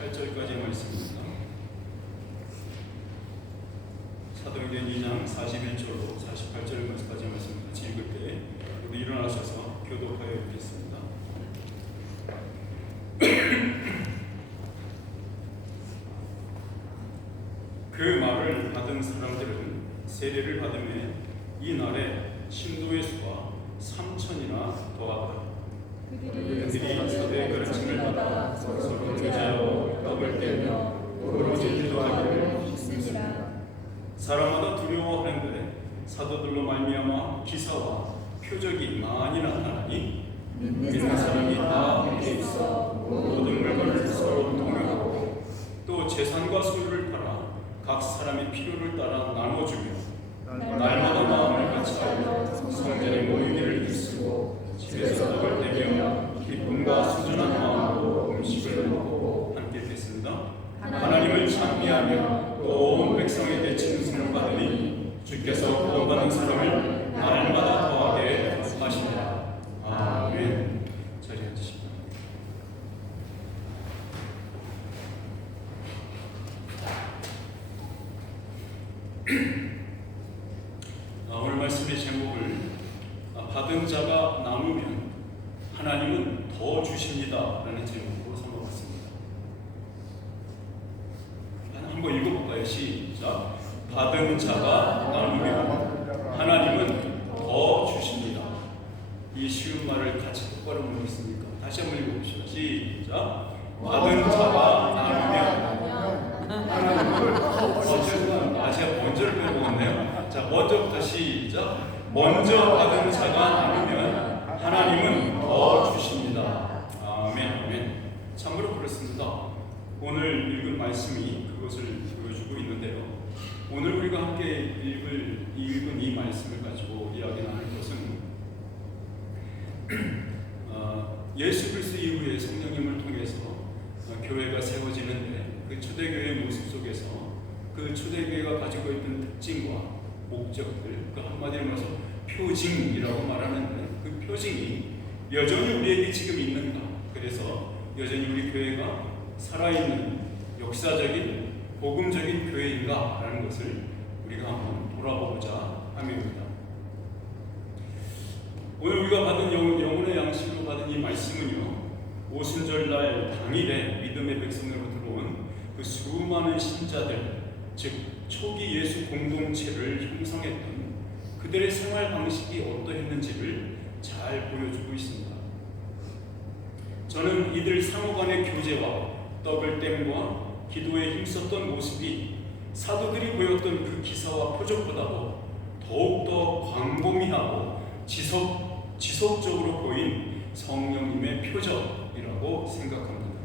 48절까지 말씀입니다. 사도행전 2장 41절로 48절까지 말씀 같이 읽을 때 우리 일어나셔서 교독하여 읽겠습니다. 그 말을 받은 사람들은 세례를 받음에 이 날에 신도의 수가 3,000이나 더하더라. 그들이 사도의 가르침을 받아 서로 교제하고 떡을 떼며 오로지 기도하기를 힘쓰니라. 사람마다 두려워하는데 사도들로 말미암아 기사와 표적이 많이 나타나니 믿는 사람이 다 함께 있어 모든 물건을 서로 동요하고 또 재산과 소유를 팔아 각 사람의 필요를 따라 나눠주며 날마다 마음을 같이하여 성전에 모이기를 힘쓰고 집에서 떡을 떼며 기쁨과 수전한 마음으로 음식을 먹고 함께 됐습니다. 하나님을 찬미하며 또 온 백성에게 칭송을 받으니 주께서 구원받은 사람을 날마다 더하게 하시니라. 아멘. 자리에 앉으시기 바랍니다. 오늘 말씀의 제목을 받은 자가 나누면 하나님은 더 주십니다 라는 제목으로 삼아봤습니다. 한번 읽어볼까요? 시작. 받은 자가 나누면 하나님은 더 주십니다. 이 쉬운 말을 같이 똑바로 모르겠습니까? 다시 한번 읽어보시죠. 시작. 받은 자가 나누면 하나님은 더 제가 먼저를 빼고 왔네요. 자, 먼저부터 시작. 먼저 받은 자가 나누면 하나님은 더 주십니다. 아멘. 아멘. 참으로 그렇습니다. 오늘 읽은 말씀이 그것을 보여주고 있는데요. 오늘 우리가 함께 읽은 이 말씀을 가지고 이야기 나눌 것은 예수 그리스도 이후에 성령님을 통해서 교회가 세워지는데 그 초대교회의 모습 속에서 그 초대교회가 가지고 있던 특징과 목적들, 그 한마디로 말해서 표징이라고 말하는데 그 표징이 여전히 우리에게 지금 있는가? 그래서 여전히 우리 교회가 살아있는 역사적인 복음적인 교회인가? 라는 것을 우리가 한번 돌아보고자 함입니다. 오늘 우리가 받은 영혼의 양식으로 받은 이 말씀은요, 오순절날 당일에 믿음의 백성으로 들어온 그 수많은 신자들, 즉 초기 예수 공동체를 형성했던 그들의 생활 방식이 어떠했는지를 잘 보여주고 있습니다. 저는 이들 상호 간의 교제와 떡을 땜과 기도에 힘썼던 모습이 사도들이 보였던 그 기사와 표적보다도 더욱더 광범위하고 지속적으로 보인 성령님의 표적이라고 생각합니다.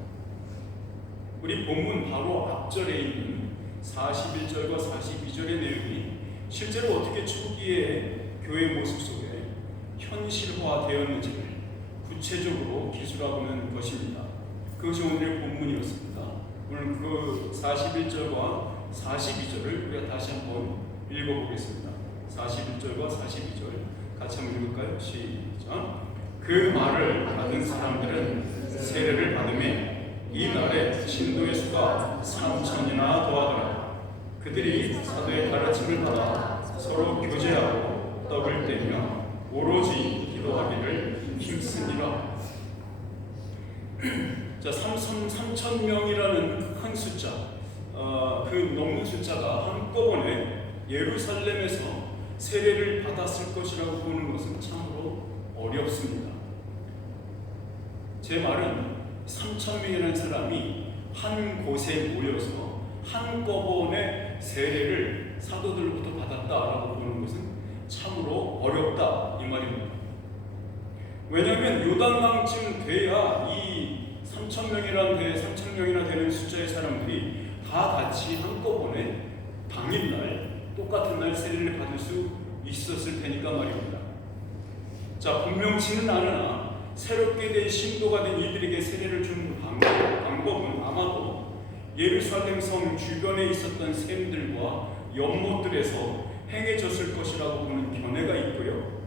우리 본문 바로 앞절에 있는 41절과 42절의 내용이 실제로 어떻게 초기의 교회 모습 속에 현실화되었는지를 구체적으로 기술하고는 것입니다. 그것이 오늘의 본문이었습니다. 오늘 그 41절과 42절을 우리가 다시 한번 읽어보겠습니다. 41절과 42절 같이 한번 읽을까요? 시작. 그 말을 받은 사람들은 세례를 받음에 이 날에 신도의 수가 3,000이나 더하더라. 그들이 사도의 가르침을 받아 서로 교제하고 떡을 떼며 오로지 기도하기를 힘쓰니라. 자, 3,000명이라는 큰 숫자, 그 넘는 숫자가 한꺼번에 예루살렘에서 세례를 받았을 것이라고 보는 것은 참으로 어렵습니다. 제 말은 3,000명이라는 사람이 한 곳에 모여서 한꺼번에 세례를 사도들로부터 받았다라고 보는 것은 참으로 어렵다 이 말입니다. 왜냐하면 요단강쯤 돼야 이 3,000명이나 되는 숫자의 사람들이 다 같이 한꺼번에 당일날 똑같은 날 세례를 받을 수 있었을 테니까 말입니다. 자, 분명치는 않으나 새롭게 된 신도가 된 이들에게 세례를 준 방법은 아마도 예루살렘 성 주변에 있었던 샘들과 연못들에서 행해졌을 것이라고 보는 견해가 있고요.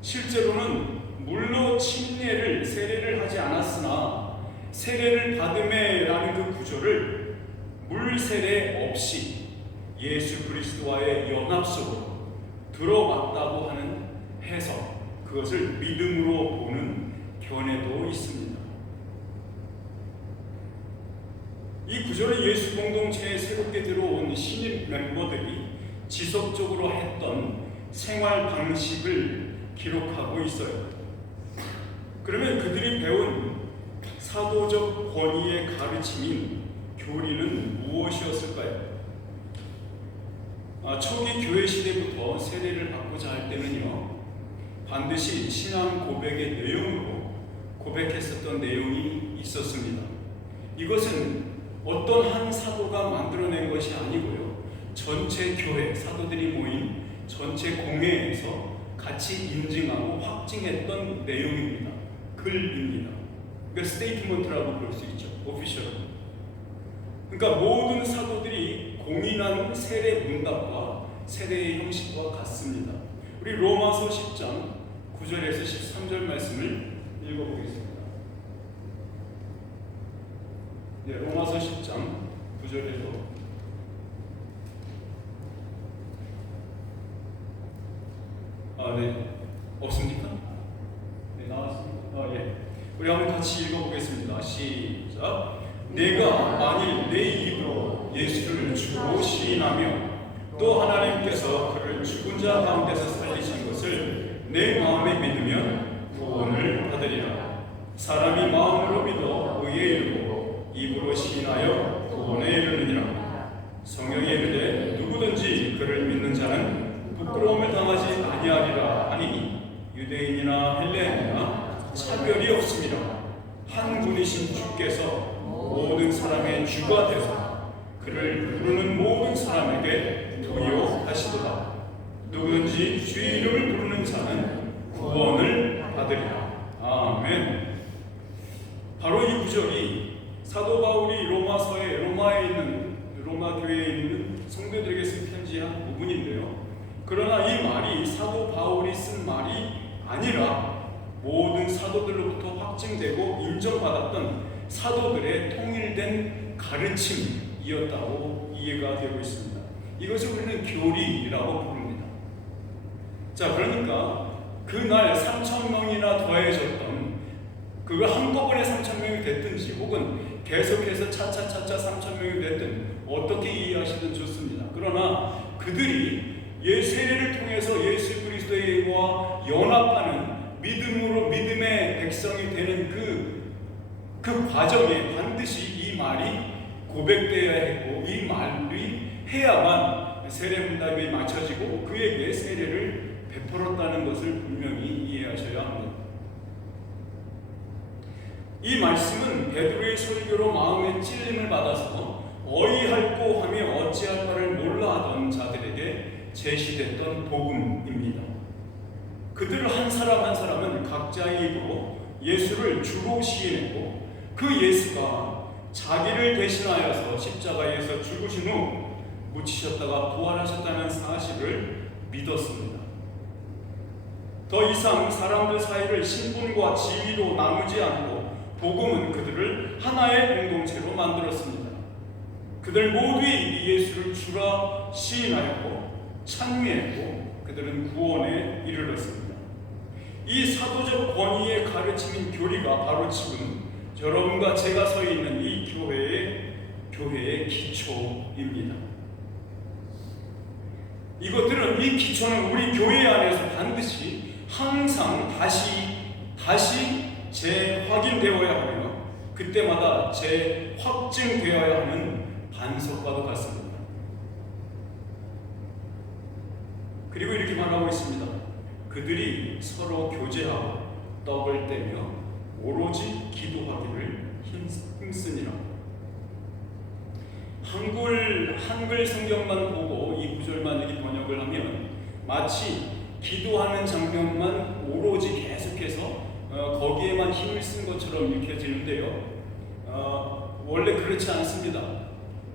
실제로는 물로 침례를 세례를 하지 않았으나 세례를 받음에라는 그 구절을 물 세례 없이 예수 그리스도와의 연합 속으로 들어왔다고 하는 해석, 그것을 믿음으로 보는 견해도 있습니다. 이 구절은 예수 공동체에 새롭게 들어온 신입 멤버들이 지속적으로 했던 생활 방식을 기록하고 있어요. 그러면 그들이 배운 사도적 권위의 가르침인 교리는 무엇이었을까요? 초기 교회 시대부터 세례를 받고자 할 때는요, 반드시 신앙 고백의 내용으로 고백했었던 내용이 있었습니다. 이것은 어떤 한 사도가 만들어낸 것이 아니고요, 전체 교회, 사도들이 모인 전체 공회에서 같이 인증하고 확증했던 내용입니다. 글입니다. 그러니까 스테이트먼트라고 볼 수 있죠. 오피셜. 그러니까 모든 사도들이 공인한 세례 문답과 세례의 형식과 같습니다. 우리 로마서 10장 9절에서 13절 말씀을 읽어보겠습니다. 네, 로마서 10장 9절에서 네, 없습니까? 네, 나왔습니다. 예. 우리 한번 같이 읽어보겠습니다. 시작. 내가 만일 내 입으로 예수를 주로 시인하며 또 하나님께서 그를 죽은 자 가운데서 살리신 것을 내 마음에 믿으면 구원을 받으리라. 사람이 마음으로 믿어 의에 이르고 입으로 시인하여 구원에 이르느니라. 성경에 이르되 누구든지 그를 믿는 자는 부끄러움을 당하지 아니하리라 하니 유대인이나 헬레인이나 차별이 없습니다. 한 분이신 주께서 모든 사람의 주가 되사 그를 부르는 모든 사람에게 부요하시도다. 누구든지 주의 이름을 부르는 자는 구원을 받으리라. 아멘. 바로 이 구절이 사도 바울이 로마에 있는 로마 교회에 있는 성도들에게 쓴 편지한 부분인데요. 그러나 이 말이 사도 바울이 쓴 말이 아니라 모든 사도들로부터 확증되고 인정받았던 사도들의 통일된 가르침이었다고 이해가 되고 있습니다. 이것을 우리는 교리라고 부릅니다. 자, 그러니까 그날 3,000명이나 더해졌던, 그거 한꺼번에 3,000명이 됐든지 혹은 계속해서 차차차차 3,000명이 됐든 어떻게 이해하시든 좋습니다. 그러나 그들이 세례를 통해서 예수 그리스도와 연합하는 믿음의 백성이 되는 그 과정에 반드시 이 말이 고백되어야 했고, 이 말이 해야만 세례 문답이 맞춰지고 그에게 세례를 베풀었다는 것을 분명히 이해하셔야 합니다. 이 말씀은 베드로의 설교로 마음의 찔림을 받아서 어이할꼬 하며 어찌할 바를 몰라 하던 자들에게 제시됐던 복음입니다. 그들 한 사람 한 사람은 각자의 입으로 예수를 주로 시인했고, 그 예수가 자기를 대신하여서 십자가에서 죽으신 후 묻히셨다가 부활하셨다는 사실을 믿었습니다. 더 이상 사람들 사이를 신분과 지위로 나누지 않고 복음은 그들을 하나의 공동체로 만들었습니다. 그들 모두의 예수를 주라 시인하였고 찬미했고 그들은 구원에 이르렀습니다. 이 사도적 권위의 가르침인 교리가 바로 지금 여러분과 제가 서 있는 이 교회의 기초입니다. 이것들은, 이 기초는 우리 교회 안에서 반드시 항상 다시 재확인되어야 하며 그때마다 재확증되어야 하는 반석과도 같습니다. 그리고 이렇게 말하고 있습니다. 그들이 서로 교제하고 떡을 떼며 오로지 기도하기를 힘쓰니라. 한글 성경만 보고 이 구절만 이렇게 번역을 하면 마치 기도하는 장면만 오로지 계속해서 거기에만 힘을 쓴 것처럼 읽혀지는데요. 원래 그렇지 않습니다.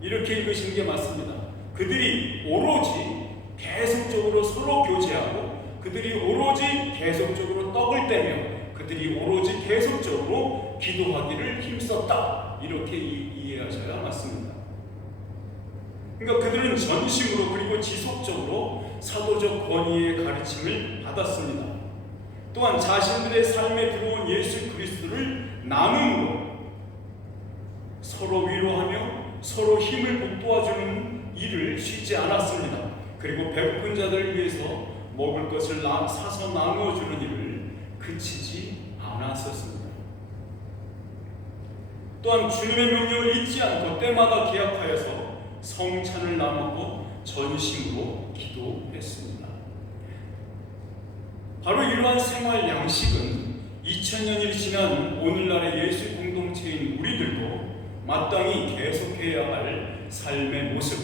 이렇게 읽으시는 게 맞습니다. 그들이 오로지 계속적으로 서로 교제하고, 그들이 오로지 계속적으로 떡을 떼며, 그들이 오로지 계속적으로 가지고 기도하기를 힘썼다. 이렇게 이해하셔야 맞습니다. 그러니까 그들은 전심으로 그리고 지속적으로 사도적 권위의 가르침을 받았습니다. 또한 자신들의 삶에 들어온 예수 그리스도를 나눔으로 서로 위로하며 서로 힘을 북돋아주는 일을 쉬지 않았습니다. 그리고 배고픈 자들을 위해서 먹을 것을 사서 나누어주는 일을 그치지 않았었습니다. 또한 주님의 명령을 잊지 않고 때마다 기약하여서 성찬을 나누고 전심으로 기도했습니다. 바로 이러한 생활 양식은 2000년이 지난 오늘날의 예수 공동체인 우리들도 마땅히 계속해야 할 삶의 모습,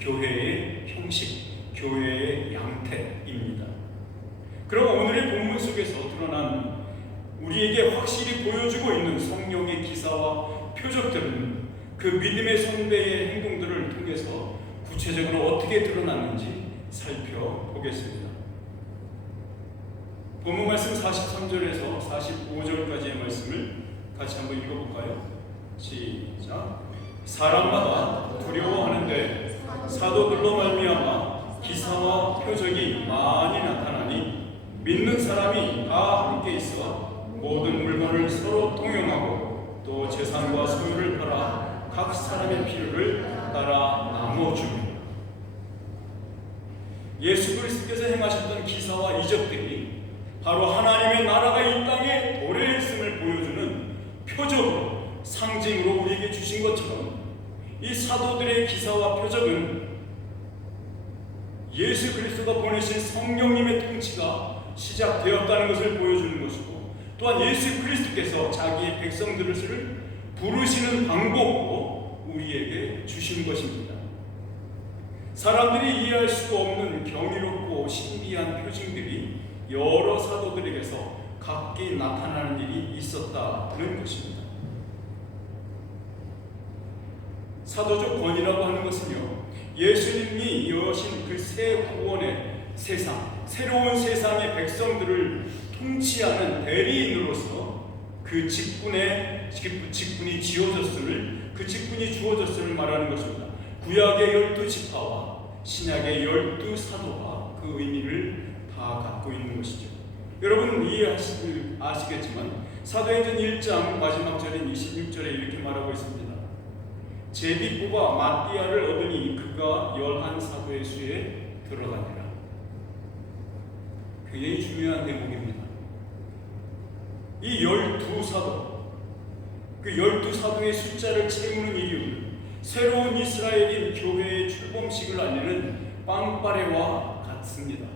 교회의 형식, 교회의 양태입니다. 그럼 오늘의 본문 속에서 드러난 우리에게 확실히 보여주고 있는 성령의 기사와 표적들은 그 믿음의 선배의 행동들을 통해서 구체적으로 어떻게 드러났는지 살펴보겠습니다. 본문 말씀 43절에서 45절까지의 말씀을 같이 한번 읽어볼까요? 시작. 사람마다 두려워하는데 사도들로 말미암아 기사와 표적이 많이 나타나니 믿는 사람이 다 함께 있어 모든 물건을 서로 통용하고 또 재산과 소유를 팔아 각 사람의 필요를 따라 나누어주며 예수 그리스도께서 행하셨던 기사와 이적들이 바로 하나님의 나라가 이 땅에 도래했음을 보여주는 표적으로 상징으로 우리에게 주신 것처럼 이 사도들의 기사와 표적은 예수 그리스도가 보내신 성령님의 통치가 시작되었다는 것을 보여주는 것이고 또한 예수 그리스도께서 자기의 백성들을 부르시는 방법으로 우리에게 주신 것입니다. 사람들이 이해할 수가 없는 경이롭고 신비한 표징들이 여러 사도들에게서 각기 나타나는 일이 있었다는 것입니다. 사도적 권위라고 하는 것은요, 예수님이 여신 그 새 구원의 세상, 새로운 세상의 백성들을 통치하는 대리인으로서 그 직분이 주어졌음을 말하는 것입니다. 구약의 12지파와 신약의 12사도가 그 의미를 다 갖고 있는 것이죠. 여러분 아시겠지만 사도행전 1장 마지막 절인 26절에 이렇게 말하고 있습니다. 제비뽑아 마띠아를 얻으니 그가 11사도의 수에 들어가니라. 굉장히 중요한 대목입니다. 이 12사도, 그 12사도의 숫자를 채우는 이유는 새로운 이스라엘인 교회의 출범식을 알리는 빵빠레와 같습니다.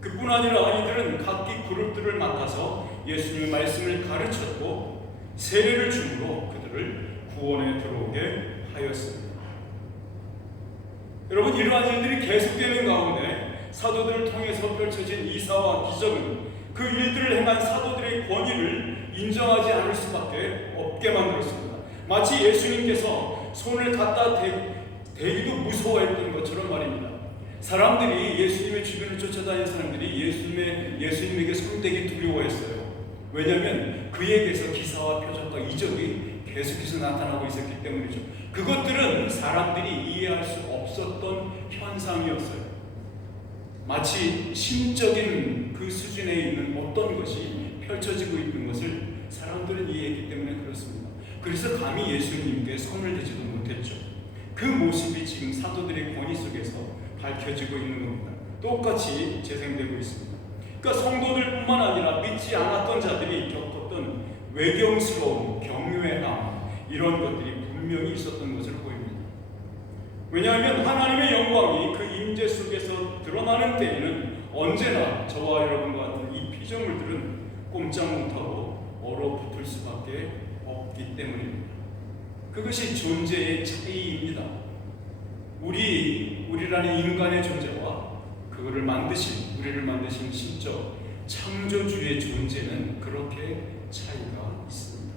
그뿐 아니라 이들은 각기 그룹들을 맡아서 예수님의 말씀을 가르쳤고 세례를 줌으로 그들을 구원에 들어오게 하였습니다. 여러분, 이러한 일들이 계속되는 가운데 사도들을 통해서 펼쳐진 이사와 기적은 그 일들을 행한 사도들의 권위를 인정하지 않을 수밖에 없게 만들었습니다. 마치 예수님께서 손을 갖다 대기도 무서워했던 것처럼 말입니다. 사람들이 예수님의 주변을 쫓아다니는 사람들이 예수님에게 손대기 두려워했어요. 왜냐하면 그에게서 기사와 표적과 이적이 계속해서 나타나고 있었기 때문이죠. 그것들은 사람들이 이해할 수 없었던 현상이었어요. 마치 심적인 그 수준에 있는 어떤 것이 펼쳐지고 있는 것을 사람들은 이해했기 때문에 그렇습니다. 그래서 감히 예수님께 손을 대지도 못했죠. 그 모습이 지금 사도들의 권위 속에서 밝혀지고 있는 겁니다. 똑같이 재생되고 있습니다. 그러니까 성도들뿐만 아니라 믿지 않았던 자들이 겪었던 외경스러운 경외함, 이런 것들이 분명히 있었던 것을 보입니다. 왜냐하면 하나님의 영광이 그 임재 속에서 드러나는 때에는 언제나 저와 여러분과 같은 이 피조물들은 꼼짝 못하고 얼어붙을 수밖에 없기 때문입니다. 그것이 존재의 차이입니다. 우리라는 인간의 존재와 우리를 만드신 신적 창조주의 존재는 그렇게 차이가 있습니다.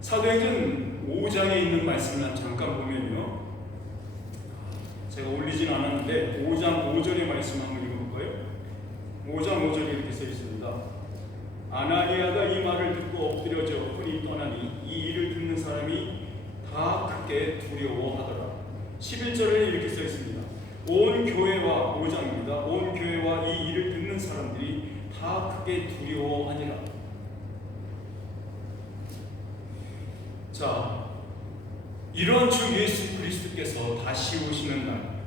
사도행전 5장에 있는 말씀을 잠깐 보면요, 제가 올리진 않았는데 5장 5절의 말씀 한번 읽어볼까요? 5장 5절에 이렇게 써 있습니다. 아나니아가 이 말을 듣고 엎드려져 흔히 떠나니 이 일을 듣는 사람이 다 크게 두려워하더라. 11절에 이렇게 써 있습니다. 온 교회와 5장입니다. 온 교회와 이 일을 듣는 사람들이 다 크게 두려워하니라. 자, 이런 주 예수 그리스도께서 다시 오시는 날,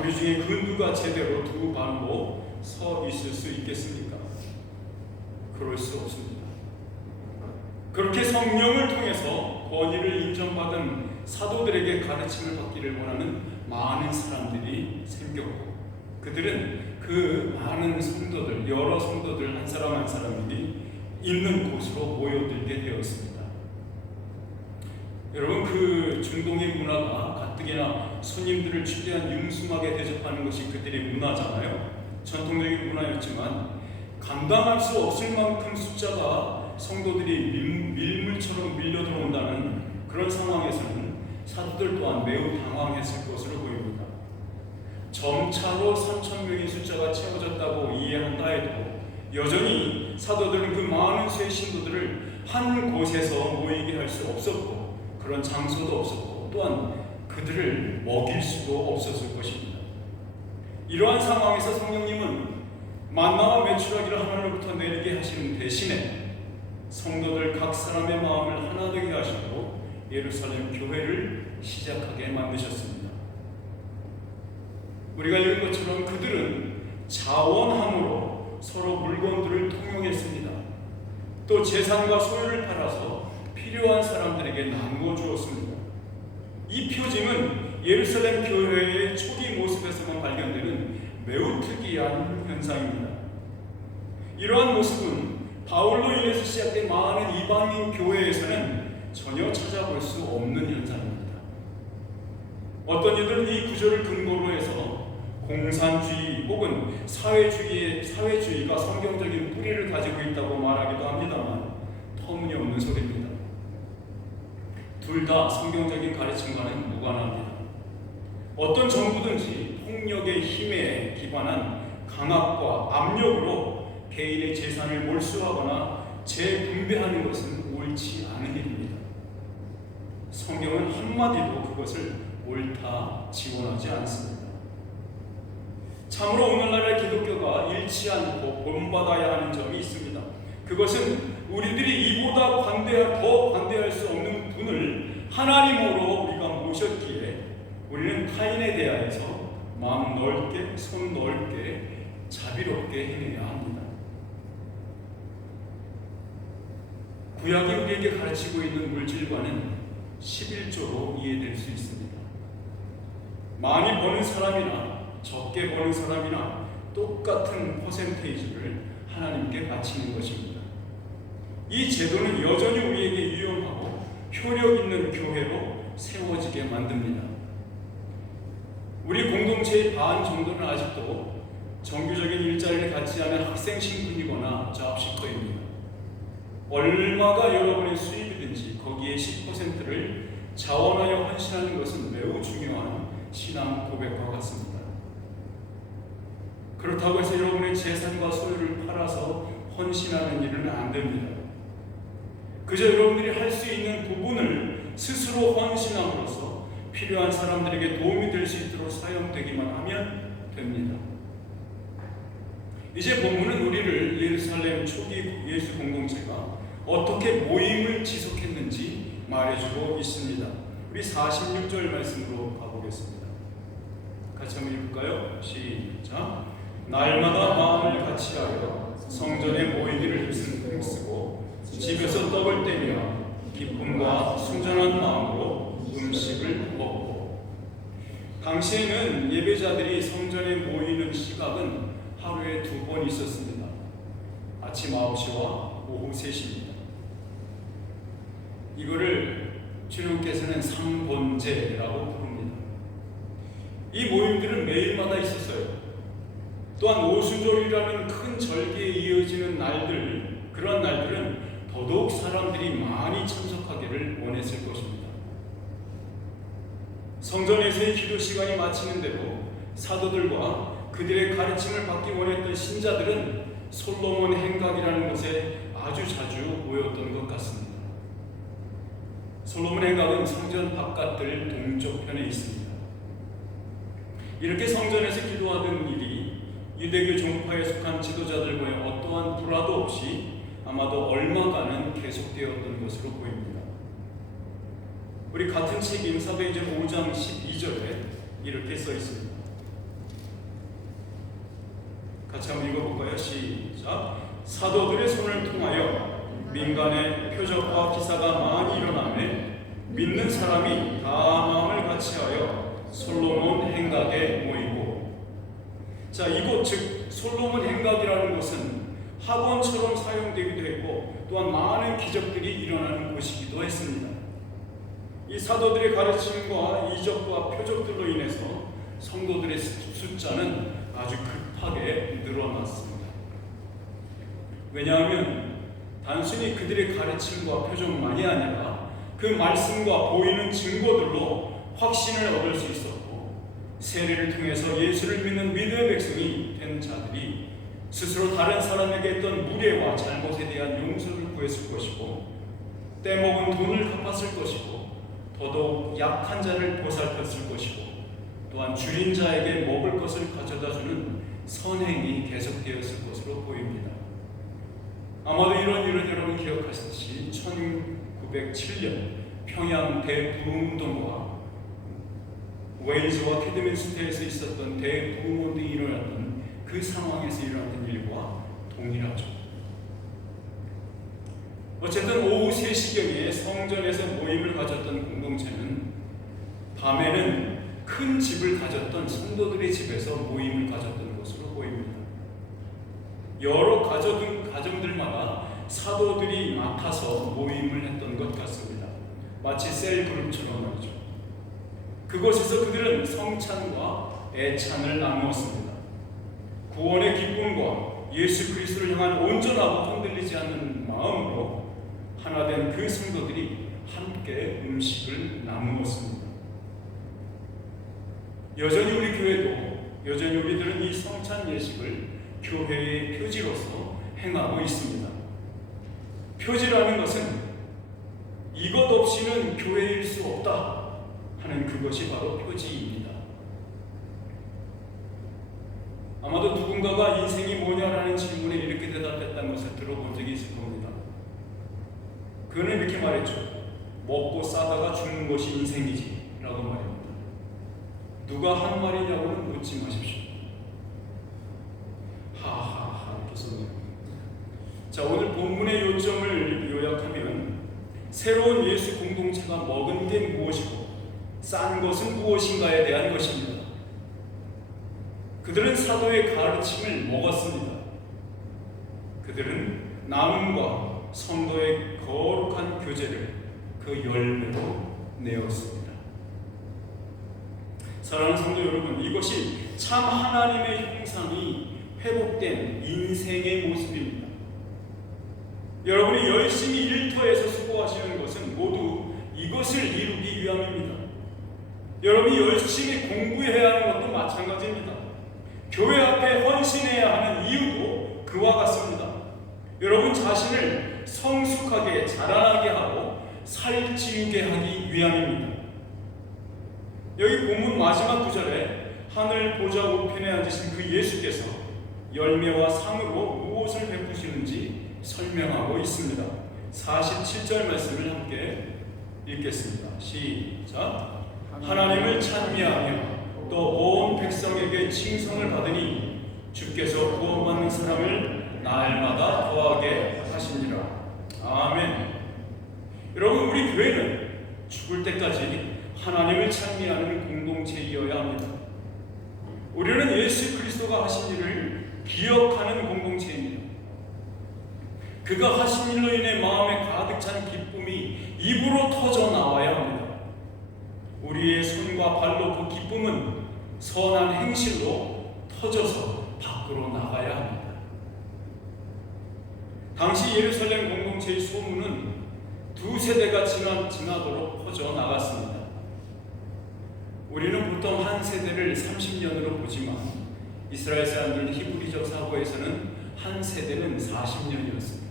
우리 중에 그 누가 제대로 두 발로 서 있을 수 있겠습니까? 그럴 수 없습니다. 그렇게 성령을 통해서 권위를 인정받은 사도들에게 가르침을 받기를 원하는 많은 사람들이 생겼고, 그들은 그 많은 성도들, 여러 성도들 한 사람 한 사람이 있는 곳으로 모여들게 되었습니다. 여러분, 그 중동의 문화가 가뜩이나 손님들을 취대한 융숭하게 대접하는 것이 그들의 문화잖아요. 전통적인 문화였지만 감당할 수 없을 만큼 숫자가 성도들이 밀물처럼 밀려 들어온다는 그런 상황에서는 사도들 또한 매우 당황했을 것으로 보입니다. 점차로 3,000명의 숫자가 채워졌다고 이해한다 해도 여전히 사도들은 그 많은 수의 신도들을 한 곳에서 모이게 할 수 없었고, 그런 장소도 없었고, 또한 그들을 먹일 수도 없었을 것입니다. 이러한 상황에서 성령님은 만나와 메추라기를 하늘로부터 내리게 하시는 대신에 성도들 각 사람의 마음을 하나 되게 하시고 예루살렘 교회를 시작하게 만드셨습니다. 우리가 읽은 것처럼 그들은 자원함으로 서로 물건들을 통용했습니다. 또 재산과 소유를 팔아서 필요한 사람들에게 나누어 주었습니다. 이 표징은 예루살렘 교회의 초기 모습에서만 발견되는 매우 특이한 현상입니다. 이러한 모습은 바울로 인해서 시작된 많은 이방인 교회에서는 전혀 찾아볼 수 없는 현상입니다. 어떤 이들은 이 구절을 근거로 해서 공산주의 혹은 사회주의가 성경적인 뿌리를 가지고 있다고 말하기도 합니다만 터무니없는 소리입니다. 둘 다 성경적인 가르침과는 무관합니다. 어떤 정부든지 폭력의 힘에 기반한 강압과 압력으로 개인의 재산을 몰수하거나 재분배하는 것은 옳지 않은 일입니다. 성경은 한마디로 그것을 옳다 지원하지 않습니다. 참으로 오늘날의 기독교가 잃지 않고 본받아야 하는 점이 있습니다. 그것은 우리들이 이보다 더 관대할 수 없는 분을 하나님으로 우리가 모셨기에 우리는 타인에 대하여서 마음 넓게, 손 넓게, 자비롭게 행해야 합니다. 구약이 우리에게 가르치고 있는 물질과는 11조로 이해될 수 있습니다. 많이 버는 사람이나 적게 버는 사람이나 똑같은 퍼센테이지를 하나님께 바치는 것입니다. 이 제도는 여전히 우리에게 유용하고 효력 있는 교회로 세워지게 만듭니다. 우리 공동체의 반 정도는 아직도 정규적인 일자리를 갖지 않은 학생 신분이거나 잡시커입니다. 얼마가 여러분의 수입이든지 거기에 10%를 자원하여 헌신하는 것은 매우 중요한 신앙 고백과 같습니다. 그렇다고 해서 여러분의 재산과 소유를 팔아서 헌신하는 일은 안 됩니다. 그저 여러분들이 할 수 있는 부분을 스스로 헌신함으로써 필요한 사람들에게 도움이 될 수 있도록 사용되기만 하면 됩니다. 이제 본문은 우리를 예루살렘 초기 예수 공동체가 어떻게 모임을 지속했는지 말해주고 있습니다. 우리 46절 말씀으로 가보겠습니다. 같이 한번 읽을까요? 시작. 날마다 마음을 같이하여 성전에 모이기를 힘쓰고 집에서 떡을 떼며 기쁨과 순전한 마음으로 음식을 먹고. 당시에는 예배자들이 성전에 모이는 시각은 하루에 2번 있었습니다. 아침 9시와 오후 3시입니다. 이거를 주님께서는 삼본제라고 부릅니다. 이 모임들은 매일마다 있었어요. 또한 오순절이라는 큰 절기에 이어지는 날들, 그런 날들은 더더욱 사람들이 많이 참석하기를 원했을 것입니다. 성전에서의 기도 시간이 마치는 대로 사도들과 그들의 가르침을 받기 원했던 신자들은 솔로몬 행각이라는 곳에 아주 자주 모였던 것 같습니다. 솔로몬 행각은 성전 바깥들 동쪽편에 있습니다. 이렇게 성전에서 기도하던 일이 유대교 종파에 속한 지도자들과의 어떠한 불화도 없이 아마도 얼마간은 계속되었던 것으로 보입니다. 우리 같은 책 임사배전 5장 12절에 이렇게 써 있습니다. 같이 한번 읽어볼까요? 시작. 사도들의 손을 통하여 민간의 표적과 기사가 많이 일어나매 믿는 사람이 다 마음을 같이하여 솔로몬 행각에 모이고. 자, 이곳 즉 솔로몬 행각이라는 곳은 학원처럼 사용되기도 했고 또한 많은 기적들이 일어나는 곳이기도 했습니다. 이 사도들의 가르침과 이적과 표적들로 인해서 성도들의 숫자는 아주 급하게 늘어났습니다. 왜냐하면 단순히 그들의 가르침과 표적만이 아니라 그 말씀과 보이는 증거들로 확신을 얻을 수 있었고, 세례를 통해서 예수를 믿는 믿음의 백성이 된 자들이 스스로 다른 사람에게 했던 무례와 잘못에 대한 용서를 구했을 것이고, 떼먹은 돈을 갚았을 것이고, 더더욱 약한 자를 보살폈을 것이고, 또한 줄인 자에게 먹을 것을 가져다주는 선행이 계속되었을 것으로 보입니다. 아마도 이런 일을 여러분 기억하시듯이 1907년 평양 대부흥운동과 웨일즈와 캐드민스터에서 있었던 대부흥운동이 일어났던 그 상황에서 일어났던 일과 동일하죠. 어쨌든 오후 3시경에 성전에서 모임을 가졌던 공동체는 밤에는 큰 집을 가졌던 성도들의 집에서 모임을 가졌던 것으로 보입니다. 여러 가정들마다 사도들이 맡아서 모임을 했던 것 같습니다. 마치 셀그룹처럼 말이죠. 그곳에서 그들은 성찬과 애찬을 나누었습니다. 구원의 기쁨과 예수 그리스도를 향한 온전하고 흔들리지 않는 마음으로 하나된 그 성도들이 함께 음식을 나누었습니다. 여전히 우리 교회도 여전히 우리들은 이 성찬 예식을 교회의 표지로서 행하고 있습니다. 표지라는 것은 이것 없이는 교회일 수 없다 하는 그것이 바로 표지입니다. 아마도 누군가가 인생이 뭐냐라는 질문에 이렇게 대답했다는 것을 들어본 적이 있을 겁니다. 그는 이렇게 말했죠. 먹고 싸다가 죽는 것이 인생이지 라고 말합니다. 누가 한 말이냐고는 묻지 마십시오. 하하하 이렇게 썼네요. 자, 오늘 본문의 요점을 요약하면 새로운 예수 공동체가 먹은 게 무엇이고 싼 것은 무엇인가에 대한 것입니다. 그들은 사도의 가르침을 먹었습니다. 그들은 나눔과 성도의 거룩한 교제를 그 열매로 내었습니다. 사랑하는 성도 여러분, 이것이 참 하나님의 형상이 회복된 인생의 모습입니다. 여러분이 열심히 일터에서 수고하시는 것은 모두 이것을 이루기 위함입니다. 여러분이 열심히 공부해야 하는 것도 마찬가지입니다. 교회 앞에 헌신해야 하는 이유도 그와 같습니다. 여러분 자신을 성숙하게 자라나게 하고 살찌우게 하기 위함입니다. 여기 본문 마지막 구절에 하늘 보좌 우편에 앉으신 그 예수께서 열매와 상으로 무엇을 베푸시는지 설명하고 있습니다. 47절 말씀을 함께 읽겠습니다. 시작. 하나님을 찬미하며 또 온 백성에게 칭송을 받으니 주께서 구원받는 사람을 날마다 더하게 하시니라. 아멘. 여러분, 우리 교회는 죽을 때까지 하나님을 찬미하는 공동체이어야 합니다. 우리는 예수 그리스도가 하신 일을 기억하는 공동체입니다. 그가 하신 일로 인해 마음에 가득 찬 기쁨이 입으로 터져 나와야 합니다. 우리의 손과 발로 그 기쁨은 선한 행실로 터져서 밖으로 나가야 합니다. 당시 예루살렘 공동체의 소문은 2세대가 지나도록 퍼져 나갔습니다. 우리는 보통 한 세대를 30년으로 보지만 이스라엘 사람들 히브리적 사고에서는 한 세대는 40년이었습니다.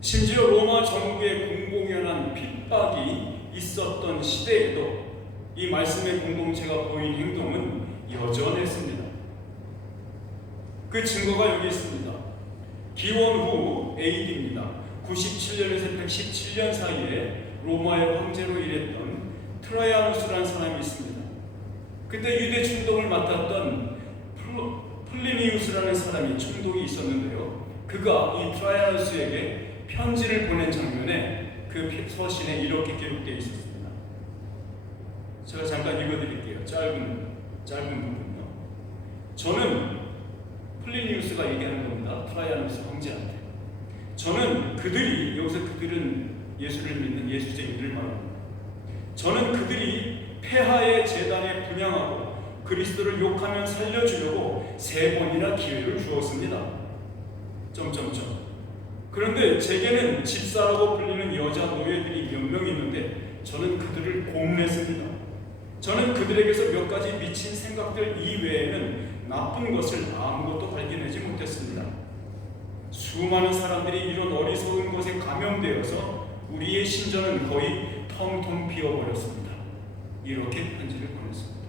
심지어 로마 정부의 공공연한 핍박이 있었던 시대에도 이 말씀의 공동체가 보인 행동은 여전했습니다. 그 증거가 여기 있습니다. 기원 후 AD입니다. 97년에서 117년 사이에 로마의 황제로 일했던 트라이아누스라는 사람이 있습니다. 그때 유대 충동을 맡았던 플리니우스라는 사람이 총독이 있었는데요. 그가 이 트라이아누스에게 편지를 보낸 장면에 그 서신에 이렇게 기록되어 있었습니다. 제가 잠깐 읽어드릴게요. 짧은 부분요. 저는 플리니우스가 얘기하는 겁니다. 트라이아누스 황제한테. 저는 그들이, 여기서 그들은 예수를 믿는 예수쟁이들 말합니다. 저는 그들이 폐하의 제단에 분향하고 그리스도를 욕하면 살려주려고 3번이나 기회를 주었습니다. 그런데 제게는 집사라고 불리는 여자 노예들이 몇 명 있는데 저는 그들을 고문했습니다. 저는 그들에게서 몇 가지 미친 생각들 이외에는 나쁜 것을 아무것도 발견하지 못했습니다. 수많은 사람들이 이런 어리석은 것에 감염되어서 우리의 신전은 거의 텅텅 비어버렸습니다. 이렇게 편지를 보냈습니다.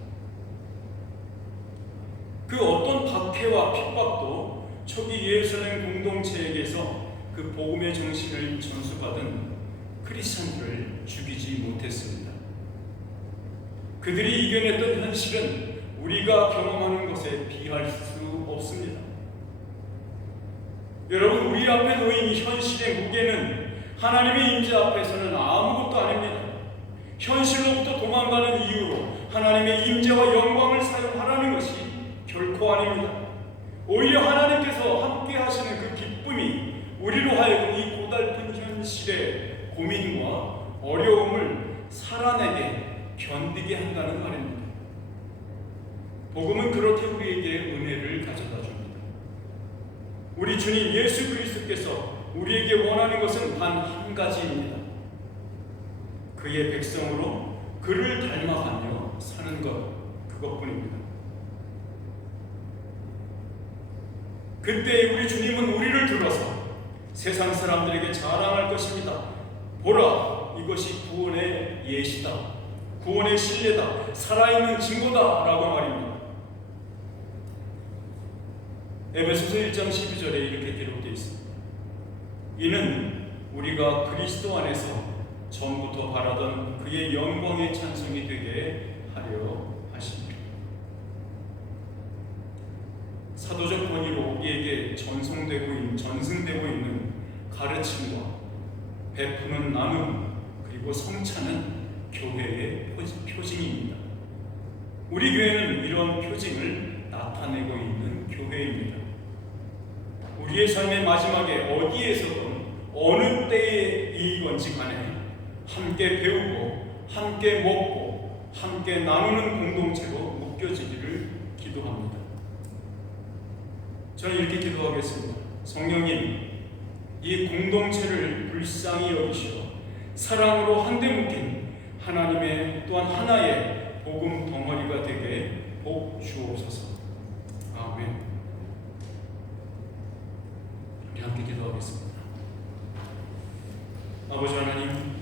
그 어떤 박해와 핍박도 초기 예루살렘 공동체에게서 그 복음의 정신을 전수받은 크리스천들을 죽이지 못했습니다. 그들이 이겨냈던 현실은 우리가 경험하는 것에 비할 수 없습니다. 여러분, 우리 앞에 놓인 이 현실의 무게는 하나님의 임재 앞에서는 아무것도 아닙니다. 현실로부터 도망가는 이유로 하나님의 임재와 영광을 사용하라는 것이 결코 아닙니다. 오히려 하나님께서 함께 하시는 그 기쁨이 우리로 하여금 이 고달픈 현실의 고민과 어려움을 살아내게 견디게 한다는 말입니다. 복음은 그렇게 우리에게 은혜를 가져다 줍니다. 우리 주님 예수 그리스도께서 우리에게 원하는 것은 단 한 가지입니다. 그의 백성으로 그를 닮아가며 사는 것, 그것뿐입니다. 그때 우리 주님은 우리를 들어서 세상 사람들에게 자랑할 것입니다. 보라, 이것이 구원의 예시다, 구원의 신뢰다, 살아있는 증거다 라고 말입니다. 에베소서 1장 12절에 이렇게 기록되어 있습니다. 이는 우리가 그리스도 안에서 전부터 바라던 그의 영광의 찬송이 되게 하려 하십니다. 사도적 권위로 우리에게 전승되고 있는 가르침과 베푸는 나눔, 그리고 성찬은 교회의 표징입니다. 우리 교회는 이런 표징을 나타내고 있는 교회입니다. 우리의 삶의 마지막에 어디에서든 어느 때이건지 간에 함께 배우고 함께 먹고 함께 나누는 공동체로 묶여지기를 기도합니다. 저는 이렇게 기도하겠습니다. 성령님, 이 공동체를 불쌍히 여기시어 사랑으로 한데 묶인 하나님의 또한 하나의 복음 덩어리가 되게 복 주옵소서. 아멘. 우리 함께 기도하겠습니다. 아버지 하나님,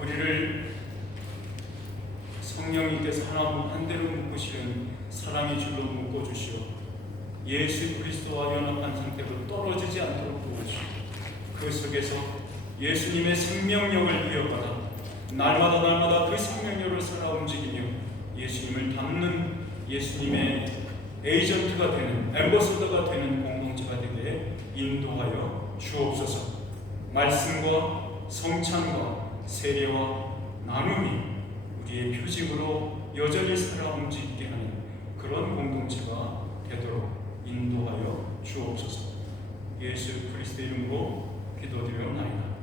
우리를 성령님께서 하나 한대로 묶으시는 사랑의 줄로 묶어주시어 예수 그리스도와 연합한 상태로 떨어지지 않도록 도와주시고 그 속에서 예수님의 생명력을 이어받아 날마다 그 생명력을 살아 움직이며 예수님을 담는 예수님의 에이전트가 되는, 앰버서더가 되는 공동체가 되게 인도하여 주옵소서. 말씀과 성찬과 세례와 나눔이 우리의 표징으로 여전히 살아 움직이게 하는 그런 공동체가 되도록 인도하여 주옵소서. 예수 그리스도의 이름으로 기도드리옵나이다.